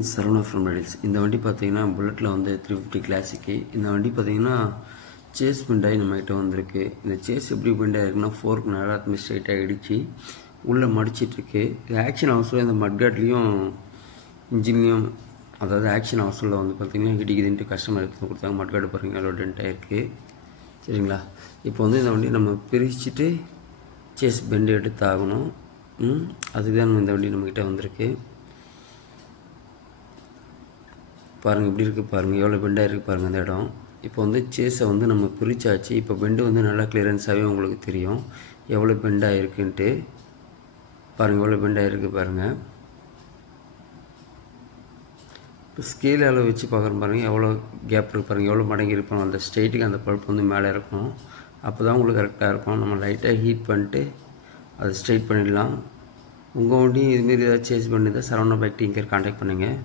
Saravana from Riders. இந்த வண்டி பார்த்தீங்கன்னா புல்லட்டில் வந்து 350 கிளாசிக்கு. இந்த வண்டி பார்த்தீங்கன்னா சேஸ் பெண்டாகி நம்மகிட்ட வந்திருக்கு. இந்த சேஸ் எப்படி பெண்டாக இருக்குன்னா ஃபோர்க்கு நேராக ஸ்ட்ரைட்டாக இடித்து உள்ளே மடிச்சிட்ருக்கு. இது ஆக்ஷன் ஹவுஸில் இந்த மட்காட்லேயும் இன்ஜின்லேயும், அதாவது ஆக்ஷன் ஹவுஸில் வந்து பார்த்திங்கன்னா இடிக்குதுன்ட்டு கஸ்டமர் எடுத்து கொடுத்தாங்க. மட்காடு பாருங்கள் எவ்வளோ டென்ட் ஆகிருக்கு. சரிங்களா? இப்போ வந்து இந்த வண்டியை நம்ம பிரிச்சுட்டு சேஸ் பெண்டு எடுத்து ஆகணும். அதுதான் இந்த வண்டி நம்மக்கிட்ட வந்திருக்கு. பாருங்கள் எப்படி இருக்குது பாருங்கள், எவ்வளோ பெண்டாக இருக்குது பாருங்கள் அந்த இடம். இப்போ வந்து சேஸை வந்து நம்ம பிரித்தாச்சு. இப்போ பெண்டு வந்து நல்லா கிளியரன்ஸாகவே உங்களுக்கு தெரியும் எவ்வளோ பெண்டாக இருக்குன்ட்டு. பாருங்கள் எவ்வளோ பெண்டாக இருக்குது பாருங்கள். இப்போ ஸ்கேல் அளவு வச்சு பார்க்குறோம் பாருங்கள் எவ்வளோ கேப் இருக்குது பாருங்கள், எவ்வளோ மடங்கி இருப்போம். அந்த ஸ்ட்ரெயிட்டுக்கு அந்த பல்ப் வந்து மேலே இருக்கும். அப்போ தான் உங்களுக்கு கரெக்டாக இருக்கும். நம்ம லைட்டாக ஹீட் பண்ணிட்டு அதை ஸ்ட்ரெயிட் பண்ணிடலாம். உங்கள் வண்டியும் இதுமாரி ஏதாவது சேஸ் பண்ணிதான் சரவணா பைக் டிங்கர் கான்டாக்ட் பண்ணுங்கள்.